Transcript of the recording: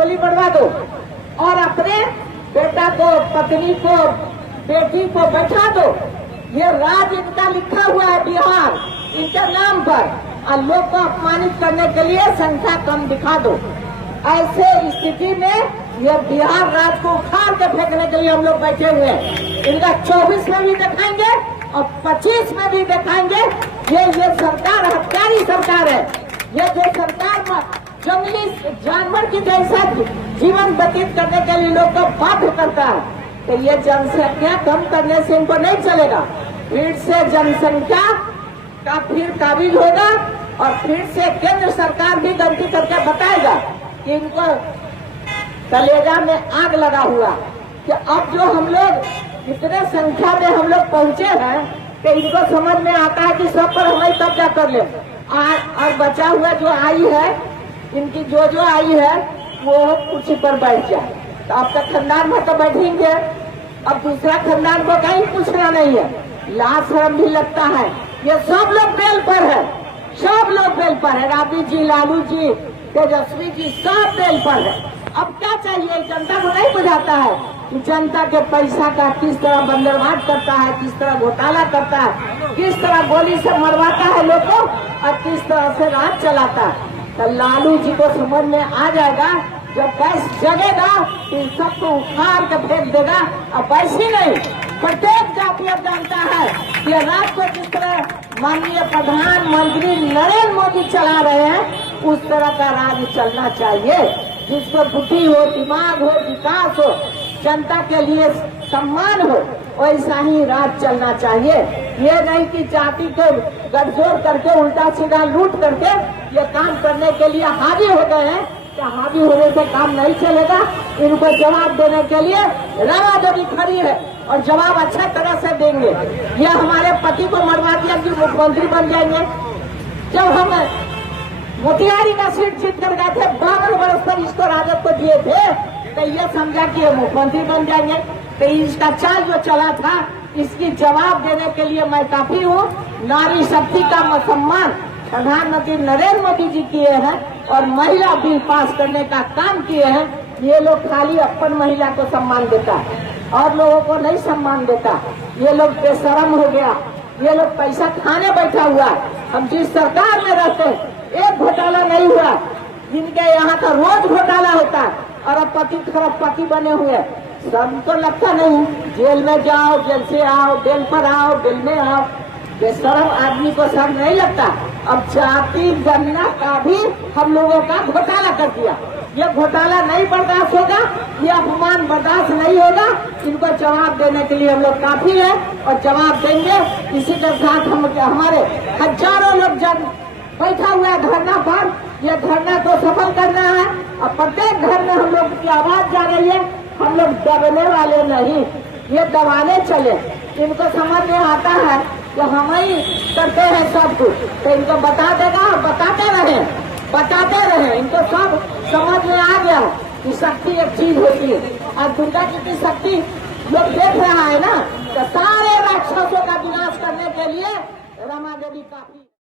गोली बढ़वा दो और अपने बेटा को, पत्नी को, बेटी को बैठा दो। ये राज इनका लिखा हुआ है बिहार, इनके नाम पर, और लोग को अपमानित करने के लिए संख्या कम दिखा दो। ऐसे स्थिति में ये बिहार राज्य को उखाड़ के फेंकने के लिए हम लोग बैठे हुए हैं। इनका 24 में भी दिखाएंगे और 25 में भी दिखाएंगे। ये सरकार हत्यारी सरकार है। ये जो सरकार जंगली जानवर की जैसा जीवन व्यतीत करने के लिए लोग को बाध्य करता है, तो ये जनसंख्या कम करने से इनको नहीं चलेगा। फिर से जनसंख्या का फिर काबिज होगा और फिर से केंद्र सरकार भी गलती करके बताएगा कि इनको कलेजा में आग लगा हुआ कि अब जो हम लोग इतने संख्या में हम लोग पहुंचे हैं तो इनको समझ में आता है कि सब पर हमें कब्जा कर ले। और बचा हुआ जो आई है, इनकी जो आई है वो कुर्सी पर बैठ जाए। तो अब तक खानदान में तो बैठेंगे, अब दूसरा खानदान को कहीं पूछना नहीं है। लाज शर्म भी लगता है। ये सब लोग बेल पर है, सब लोग बेल पर है। राबड़ी जी, लालू जी, तेजस्वी जी सब बेल पर है। अब क्या चाहिए? जनता को नहीं बुझाता है कि जनता के पैसा का किस तरह बंदरवाट करता है, किस तरह घोटाला करता है, किस तरह गोली से मरवाता है लोग को और किस तरह से राज चलाता है। तो लालू जी को समझ में आ जाएगा, जब गैस जगेगा तो सबको उखाड़ के फेंक देगा। अब वैसी नहीं, प्रत्येक जाति अब जानता है कि राज को जिस तरह माननीय प्रधानमंत्री नरेंद्र मोदी चला रहे हैं उस तरह का राज चलना चाहिए, जिसको बुद्धि हो, दिमाग हो, विकास हो, जनता के लिए सम्मान हो, वैसा ही राज चलना चाहिए। ये नहीं कि जाति को गठजोड़ करके उल्टा सीधा लूट करके ये काम करने के लिए हावी हो गए हैं। क्या हावी होने से काम नहीं चलेगा? इनको जवाब देने के लिए रमा देवी खड़ी है और जवाब अच्छा तरह से देंगे। ये हमारे पति को मरवा दिया कि मुख्यमंत्री बन जाएंगे। जब हम मोतिहारी का सीट जीत कर गए थे, 12 वर्ष पर इसको राजद को दिए थे, तो ये समझा कि ये मुख्यमंत्री बन जाएंगे। तो इसका चाल जो चला था, इसकी जवाब देने के लिए मैं काफी हूँ। नारी शक्ति का सम्मान प्रधानमंत्री नरेंद्र मोदी जी किए हैं और महिला बिल पास करने का काम किए हैं। ये लोग खाली अपन महिला को सम्मान देता है और लोगों को नहीं सम्मान देता। ये लोग बेशरम हो गया, ये लोग पैसा खाने बैठा हुआ। हम जिस सरकार में रहते हैं एक घोटाला नहीं हुआ, जिनके यहाँ का रोज घोटाला होता है और अब पति खरबपति बने हुए। सबको लगता नहीं, जेल में जाओ, जेल से आओ, बेल पर आओ, बेल में आओ। बेशरम आदमी को शर्म नहीं लगता। अब जाति गणना का भी हम लोगों का घोटाला कर दिया। ये घोटाला नहीं बर्दाश्त होगा, ये अपमान बर्दाश्त नहीं होगा। इनको जवाब देने के लिए हम लोग काफी है और जवाब देंगे। इसी के साथ हम हमारे हजारों लोग जन बैठा हुआ है धरना पर। यह धरना को सफल करना है और प्रत्येक घर में हम लोग की आवाज जा रही है। हम लोग दबने वाले नहीं, ये दबाने चले। इनको समझ में आता है कि हम ही करते हैं सब कुछ, तो इनको बता देगा, बताते रहे। इनको सब समझ में आ गया कि शक्ति एक चीज होती है। और दुर्गा जी की शक्ति लोग देख रहा है ना, तो सारे राक्षसों का विनाश करने के लिए रमा देवी काफी